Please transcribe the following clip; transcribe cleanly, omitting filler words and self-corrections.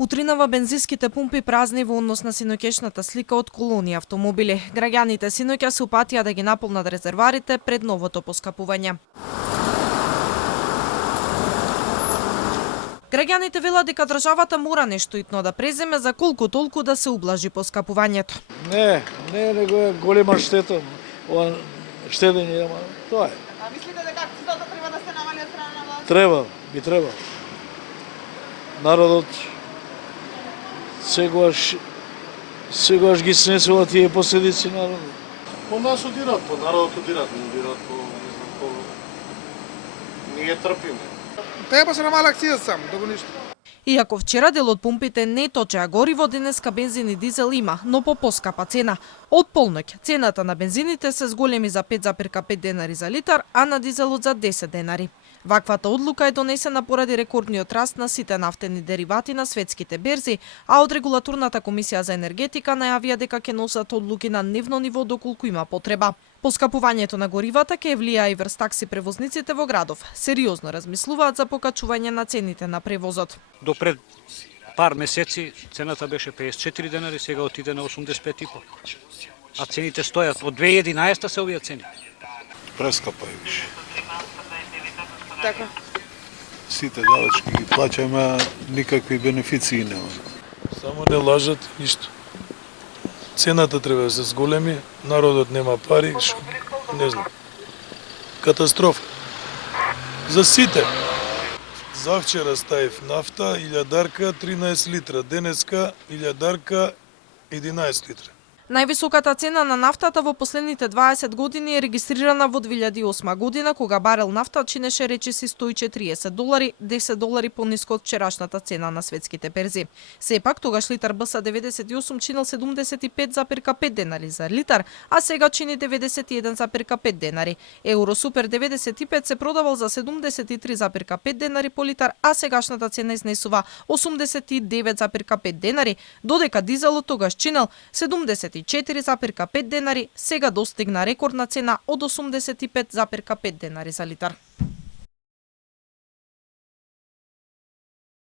Утринава бензинските пумпи празни во однос на синоќешната слика од колонија автомобили. Граѓаните синоќа се упатија да ги наполнат резерварите пред новото поскапување. Граѓаните велат дека државата мора нешто итно да преземе за колку толку да се ублажи поскапувањето. Не, него е голема штета. Ова штедење, ама тоа е. А мислите дека акцизата треба да се намали од страна на власта? Треба, би треба. Народот сегаш ги снесува тие последици народот. По нас одират, по народот одират, не одират по, не знам, по... Ние трпиме. Треба се намали акциза само, да го ништо. Иако вчера дел од пумпите не точеа гориво, денеска бензин и дизел има, но по поскапа цена. Од полноќ цената на бензините се зголеми за 5,5 денари за литар, а на дизелот за 10 денари. Ваквата одлука е донесена поради рекордниот раст на сите нафтени деривати на светските берзи, а од Регулаторната комисија за енергетика најавија дека ќе носат одлуки на дневно ниво доколку има потреба. Поскапувањето на горивата ќе влијае и врз такси превозниците во градов. Сериозно размислуваат за покачување на цените на превозот. До пред пар месеци цената беше 54 денари, сега отиде на 85,5. А цените стојат од 2011 се овие цени. Прескапа е више. Така. Сите давачки ги плаќаме, а никакви бенефиции нема. Само не лажат ништо. Цената треба да се зголеми, народот нема пари, не знам. Катастрофа. За сите. Завчера ставив нафта, 1000 13 литра, денеска 1000 11 литра. Највисоката цена на нафтата во последните 20 години е регистрирана во 2008 година, кога барел нафта чинеше речиси $140, $10 пониско од вчерашната цена на светските берзи. Сепак, тогаш литар БС 98 чинел 75,5 денари за литар, а сега чини 91,5 денари. Евро Супер 95 се продавал за 73,5 денари по литар, а сегашната цена изнесува 89,5 денари, додека дизелот тогаш чинел 74,5 денари, сега достигна рекордна цена од 85,5 денари за литар.